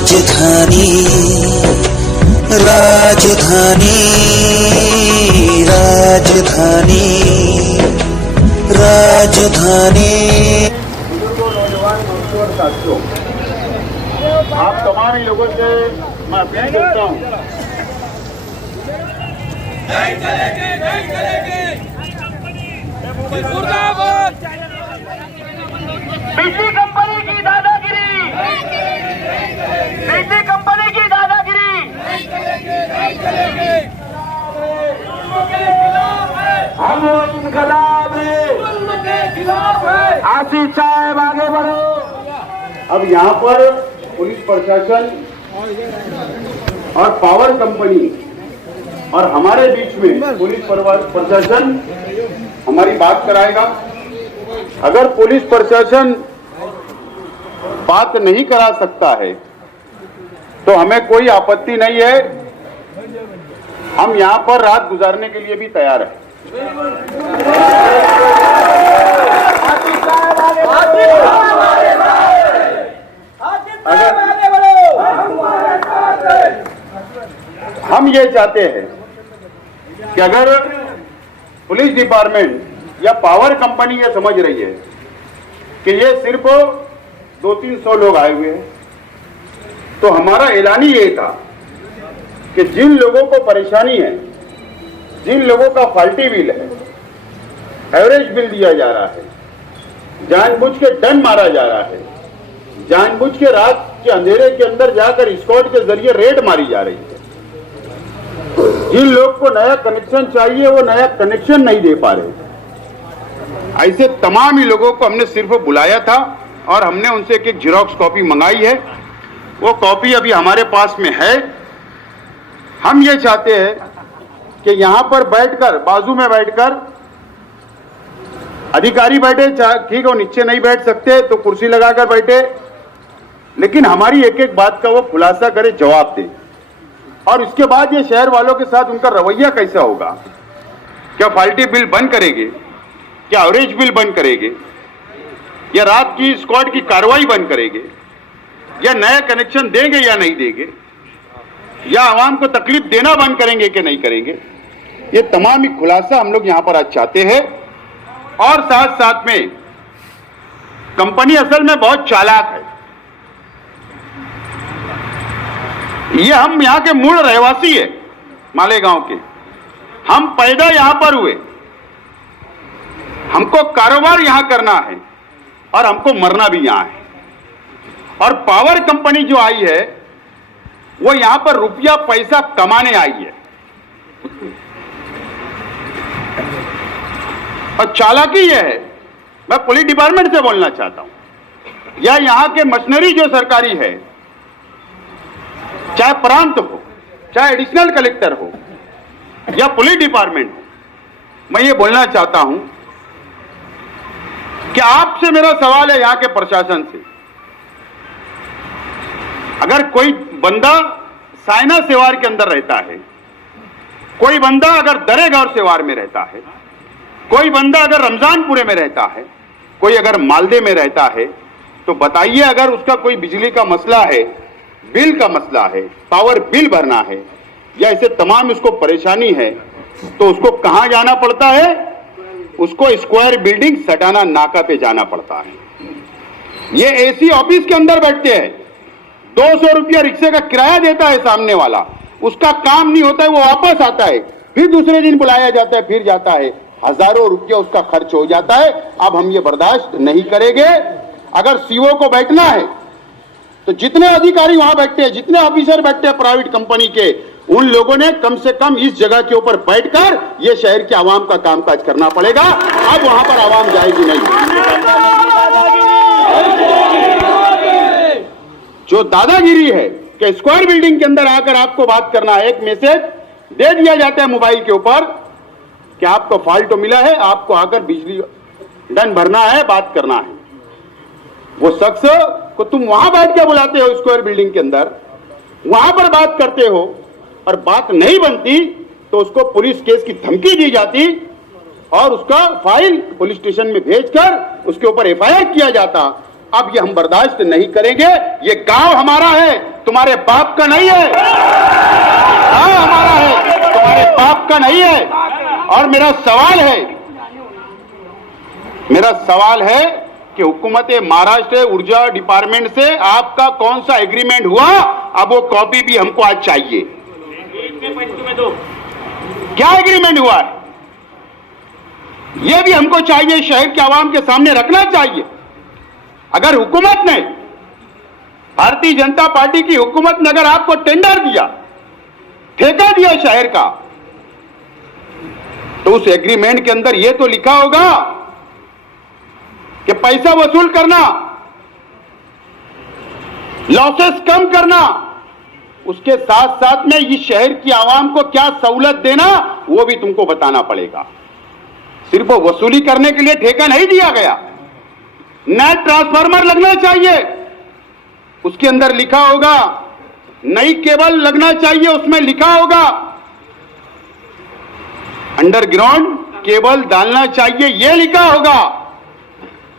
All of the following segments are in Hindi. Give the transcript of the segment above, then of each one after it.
राजधानी राजधानी राजधानी राजधानी। नौजवान दोस्तों और साथियों, आप तमाम ही लोगों से मैं अपील करता हूँ, नहीं चलेगी मुर्दाबाद। बिजली कंपनी की दादागिरी, बिजली कंपनी की दादागिरी। हम इनकलाब है, आशीष साहब आगे बढ़ो। अब यहाँ पर पुलिस प्रशासन और पावर कंपनी और हमारे बीच में पुलिस प्रशासन हमारी बात कराएगा। अगर पुलिस प्रशासन बात नहीं करा सकता है तो हमें कोई आपत्ति नहीं है, हम यहाँ पर रात गुजारने के लिए भी तैयार हैं। हम ये चाहते हैं कि अगर पुलिस डिपार्टमेंट या पावर कंपनी ये समझ रही है कि ये सिर्फ 200-300 लोग आए हुए हैं, तो हमारा ऐलान ही ये था कि जिन लोगों को परेशानी है, जिन लोगों का फाल्टी बिल है, एवरेज बिल दिया जा रहा है, जानबूझ के डंड मारा जा रहा है, जानबूझ के रात के अंधेरे के अंदर जाकर स्क्वाड के जरिए रेड मारी जा रही है, जिन लोग को नया कनेक्शन चाहिए वो नया कनेक्शन नहीं दे पा रहे, ऐसे तमाम ही लोगों को हमने सिर्फ बुलाया था और हमने उनसे एक जेरॉक्स कॉपी मंगाई है। वो कॉपी अभी हमारे पास में है। हम ये चाहते हैं कि यहां पर बैठकर, बाजू में बैठकर अधिकारी बैठे, ठीक है, नीचे नहीं बैठ सकते तो कुर्सी लगाकर बैठे, लेकिन हमारी एक एक बात का वो खुलासा करे, जवाब दे। और उसके बाद ये शहर वालों के साथ उनका रवैया कैसा होगा, क्या फाल्टी बिल बंद करेंगे, क्या एवरेज बिल बंद करेंगे, या रात की स्क्वाड की कार्रवाई बंद करेंगे, या नया कनेक्शन देंगे या नहीं देंगे, या आवाम को तकलीफ देना बंद करेंगे कि नहीं करेंगे, ये तमाम ही खुलासा हम लोग यहां पर आज चाहते हैं। और साथ साथ में कंपनी असल में बहुत चालाक है। ये हम यहां के मूल रहवासी है, मालेगांव के, हम पैदा यहां पर हुए, हमको कारोबार यहां करना है और हमको मरना भी यहां है। और पावर कंपनी जो आई है वो यहां पर रुपया पैसा कमाने आई है, और चालाकी यह है, मैं पुलिस डिपार्टमेंट से बोलना चाहता हूं, या यहां के मशीनरी जो सरकारी है, चाहे प्रांत हो, चाहे एडिशनल कलेक्टर हो या पुलिस डिपार्टमेंट हो, मैं ये बोलना चाहता हूं कि आपसे मेरा सवाल है, यहां के प्रशासन से, अगर कोई बंदा साइना सेवार के अंदर रहता है, कोई बंदा अगर दरेगौर सेवार में रहता है, कोई बंदा अगर रमजानपुरे में रहता है, कोई अगर मालदे में रहता है, तो बताइए, अगर उसका कोई बिजली का मसला है, बिल का मसला है, पावर बिल भरना है, या ऐसे तमाम उसको परेशानी है, तो उसको कहां जाना पड़ता है? उसको स्क्वायर बिल्डिंग सटाना नाका पे जाना पड़ता है। ये एसी ऑफिस के अंदर बैठते हैं, 200 रुपया रिक्शे का किराया देता है सामने वाला, उसका काम नहीं होता है, वो वापस आता है, फिर दूसरे दिन बुलाया जाता है, फिर जाता है, हजारों रुपया उसका खर्च हो जाता है। अब हम ये बर्दाश्त नहीं करेंगे। अगर सीओ को बैठना है तो जितने अधिकारी वहां बैठते हैं, जितने ऑफिसर बैठते हैं प्राइवेट कंपनी के, उन लोगों ने कम से कम इस जगह के ऊपर बैठकर ये शहर के आवाम का कामकाज करना पड़ेगा। अब वहां पर आवाम जाएगी नहीं। जो दादागिरी है कि स्क्वायर बिल्डिंग के अंदर आकर आपको बात करना है, एक मैसेज दे दिया जाता है मोबाइल के ऊपर कि आपको फॉल्ट मिला है, आपको आकर बिजली डन भरना है, बात करना है। वो शख्स को तुम वहां बैठ के बुलाते हो स्क्वायर बिल्डिंग के अंदर, वहां पर बात करते हो, और बात नहीं बनती तो उसको पुलिस केस की धमकी दी जाती और उसका फाइल पुलिस स्टेशन में भेजकर उसके ऊपर एफआईआर किया जाता। अब ये हम बर्दाश्त नहीं करेंगे। ये गांव हमारा है तो तुम्हारे बाप का नहीं है। हाँ, हमारा है, तुम्हारे बाप का नहीं है। और मेरा सवाल है कि हुकूमत महाराष्ट्र ऊर्जा डिपार्टमेंट से आपका कौन सा एग्रीमेंट हुआ, अब वो कॉपी भी हमको आज चाहिए। क्या एग्रीमेंट हुआ है ये भी हमको चाहिए, शहर के आवाम के सामने रखना चाहिए। अगर हुकूमत ने, भारतीय जनता पार्टी की हुकूमत ने अगर आपको टेंडर दिया, ठेका दिया शहर का, तो उस एग्रीमेंट के अंदर यह तो लिखा होगा कि पैसा वसूल करना, लॉसेस कम करना, उसके साथ साथ में इस शहर की आवाम को क्या सहूलत देना वो भी तुमको बताना पड़ेगा। सिर्फ वसूली करने के लिए ठेका नहीं दिया गया। नया ट्रांसफार्मर लगना चाहिए, उसके अंदर लिखा होगा, नई केबल लगना चाहिए, उसमें लिखा होगा अंडरग्राउंड केबल डालना चाहिए, यह लिखा होगा।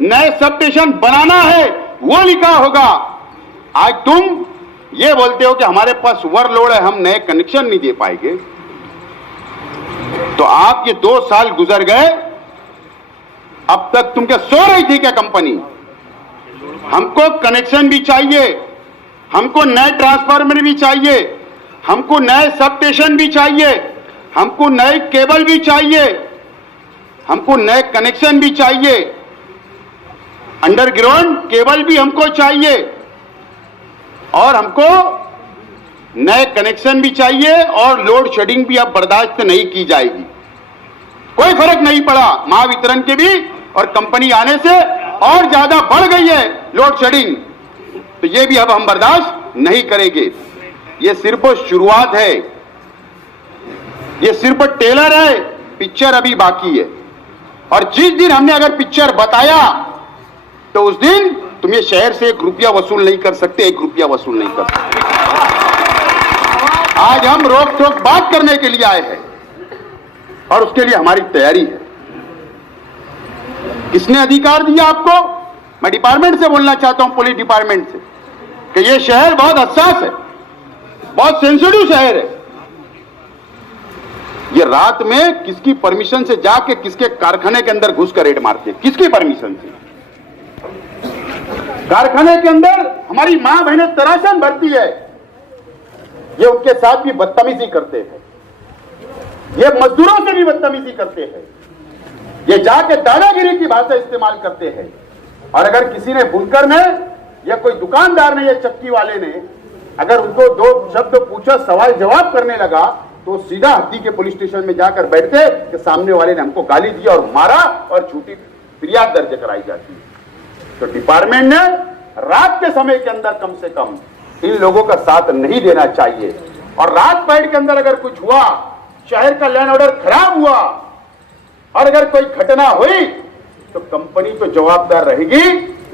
नए सब स्टेशन बनाना है, वो लिखा होगा। आज तुम ये बोलते हो कि हमारे पास ओवरलोड है, हम नए कनेक्शन नहीं दे पाएंगे। तो आप ये 2 साल गुजर गए, अब तक तुम क्या सो रही थी क्या कंपनी? हमको कनेक्शन भी चाहिए, हमको नए ट्रांसफार्मर भी चाहिए, हमको नए सब स्टेशन भी चाहिए, हमको नए केबल भी चाहिए, हमको नए कनेक्शन भी चाहिए, अंडरग्राउंड केबल भी हमको चाहिए, और हमको नए कनेक्शन भी चाहिए, और लोड शेडिंग भी अब बर्दाश्त नहीं की जाएगी। कोई फर्क नहीं पड़ा, महावितरण के भी और कंपनी आने से और ज्यादा बढ़ गई है लोड शेडिंग, तो ये भी अब हम बर्दाश्त नहीं करेंगे। ये सिर्फ शुरुआत है, ये सिर्फ टेलर है, पिक्चर अभी बाकी है। और जिस दिन हमने अगर पिक्चर बताया तो उस दिन तुम ये शहर से 1 रुपया वसूल नहीं कर सकते, 1 रुपया वसूल नहीं कर सकते। आज हम रोक टोक बात करने के लिए आए हैं और उसके लिए हमारी तैयारी है। किसने अधिकार दिया आपको? मैं डिपार्टमेंट से बोलना चाहता हूं, पुलिस डिपार्टमेंट से, कि ये शहर बहुत हसास है, बहुत सेंसिटिव शहर है। ये रात में किसकी परमिशन से जाके किसके कारखाने के अंदर घुस कर रेड मारते हैं? किसकी परमिशन से? कारखाने के अंदर हमारी मां बहनें तराशन भरती है, ये उनके साथ भी बदतमीजी करते हैं, ये मजदूरों से भी बदतमीजी करते हैं, ये जाके दादागिरी की भाषा इस्तेमाल करते हैं। और अगर किसी ने बुनकर ने या कोई दुकानदार ने या चक्की वाले ने अगर उनको 2 शब्द पूछा, सवाल जवाब करने लगा, तो सीधा हत्ती के पुलिस स्टेशन में जाकर बैठते कि सामने वाले ने हमको गाली दी और मारा, और झूठी फिरियाद दर्ज कराई जाती है। तो डिपार्टमेंट ने रात के समय के अंदर कम से कम इन लोगों का साथ नहीं देना चाहिए। और रात पैड के अंदर अगर कुछ हुआ, शहर का लैंड ऑर्डर खराब हुआ और अगर कोई घटना हुई, तो कंपनी तो जवाबदार रहेगी,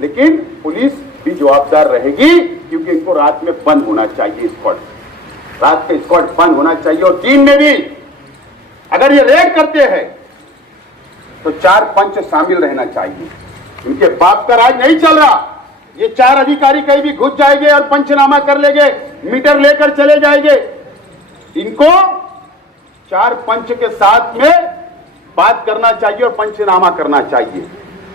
लेकिन पुलिस भी जवाबदार रहेगी, क्योंकि इनको रात में बंद होना चाहिए, स्क्वाड, रात के स्क्वाड बंद होना चाहिए। और टीम में भी अगर ये रेड करते हैं तो 4 पंच शामिल रहना चाहिए। इनके बाप का राज नहीं चल रहा। ये 4 अधिकारी कहीं भी घुस जाएंगे और पंचनामा कर लेंगे, मीटर लेकर चले जाएंगे। इनको 4 पंच के साथ में बात करना चाहिए और पंचनामा करना चाहिए।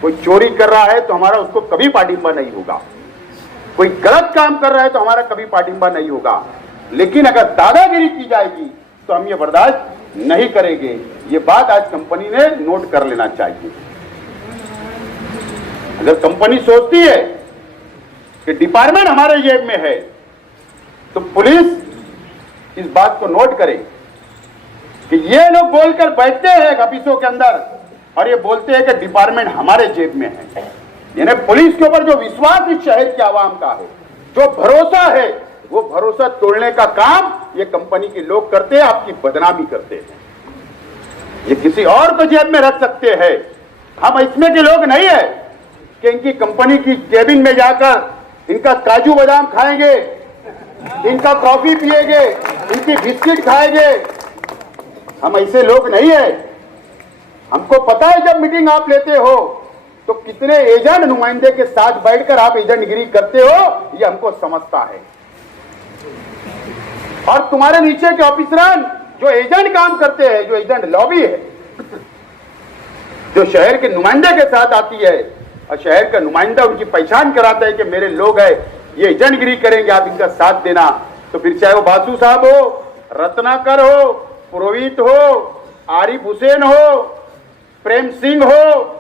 कोई चोरी कर रहा है तो हमारा उसको कभी पाठिंबा नहीं होगा, कोई गलत काम कर रहा है तो हमारा कभी पाठिंबा नहीं होगा। लेकिन अगर दादागिरी की जाएगी तो हम ये बर्दाश्त नहीं करेंगे। ये बात आज कंपनी ने नोट कर लेना चाहिए। अगर कंपनी सोचती है कि डिपार्टमेंट हमारे जेब में है, तो पुलिस इस बात को नोट करे कि ये लोग बोलकर बैठते हैं ऑफिसों के अंदर और ये बोलते हैं कि डिपार्टमेंट हमारे जेब में है। यानी पुलिस के ऊपर जो विश्वास इस शहर की आवाम का है, जो भरोसा है, वो भरोसा तोड़ने का काम ये कंपनी के लोग करते हैं, आपकी बदनामी करते हैं। ये किसी और को जेब में रख सकते हैं, हम इसमें के लोग नहीं है कि इनकी कंपनी की केबिन में जाकर इनका काजू बादाम खाएंगे, इनका कॉफी पिएंगे, इनकी बिस्किट खाएंगे। हम ऐसे लोग नहीं है। हमको पता है जब मीटिंग आप लेते हो तो कितने एजेंट नुमाइंदे के साथ बैठकर आप एजेंटगिरी करते हो, ये हमको समझता है। और तुम्हारे नीचे के ऑफिसरान जो एजेंट काम करते हैं, जो एजेंट लॉबी है, जो शहर के नुमाइंदे के साथ आती है और शहर का नुमाइंदा उनकी पहचान कराता है कि मेरे लोग हैं, ये एजेंटगिरी करेंगे, आप इनका साथ देना। तो फिर चाहे वो बासु साहब हो, रत्नाकर हो, पुरोहित हो, आरिफ हुसैन हो, प्रेम सिंह हो,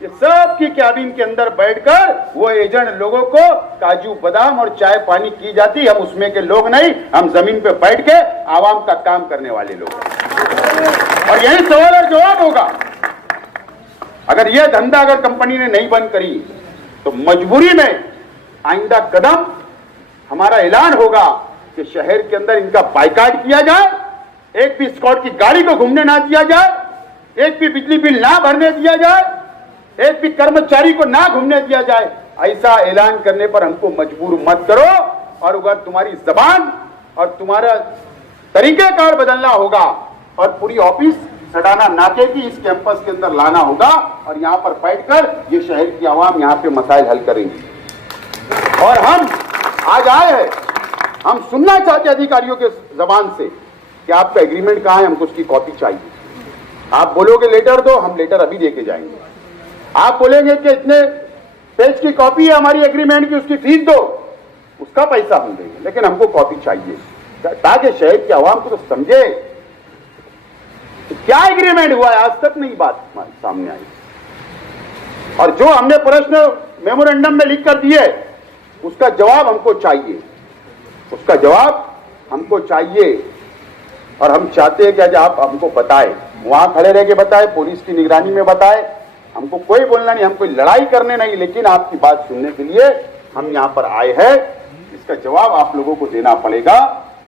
ये सब की कैबिन के अंदर बैठकर वो एजेंट लोगों को काजू बादाम और चाय पानी की जाती। हम उसमें के लोग नहीं, हम जमीन पे बैठ के आवाम का काम करने वाले लोग हैं। और यही सवाल और जवाब होगा। अगर यह धंधा अगर कंपनी ने नहीं बंद करी तो मजबूरी में आइंदा कदम हमारा ऐलान होगा कि शहर के अंदर इनका बाइकाट किया जाए, एक भी स्कॉट की गाड़ी को घूमने ना दिया जाए, एक भी बिजली बिल ना भरने दिया जाए, एक भी कर्मचारी को ना घूमने दिया जाए। ऐसा ऐलान करने पर हमको मजबूर मत करो। और अगर तुम्हारी जबान और तुम्हारा तरीकेकार बदलना होगा और पूरी ऑफिस सडाना नाके की इस कैंपस के अंदर लाना होगा और यहाँ पर बैठकर ये शहर की आवाम यहाँ पे मसाइल हल करेंगी। और हम आज आए हैं, हम सुनना चाहते हैं अधिकारियों के जबान से कि आपका एग्रीमेंट कहाँ है, हमको उसकी कॉपी चाहिए। आप बोलोगे लेटर दो, हम लेटर अभी देके जाएंगे। आप बोलेंगे कि इतने पेज की कॉपी है हमारी एग्रीमेंट की, उसकी फीस दो, उसका पैसा हम देंगे, लेकिन हमको कॉपी चाहिए ताकि शहर की आवाम को तो समझे क्या एग्रीमेंट हुआ है। आज तक नहीं बात हमारे सामने आई। और जो हमने प्रश्न मेमोरेंडम में लिख कर दिए उसका जवाब हमको चाहिए, उसका जवाब हमको चाहिए। और हम चाहते हैं कि आज आप हमको बताएं, वहां खड़े रह के बताएं, पुलिस की निगरानी में बताएं। हमको कोई बोलना नहीं, हम कोई लड़ाई करने नहीं, लेकिन आपकी बात सुनने के लिए हम यहां पर आए हैं। इसका जवाब आप लोगों को देना पड़ेगा।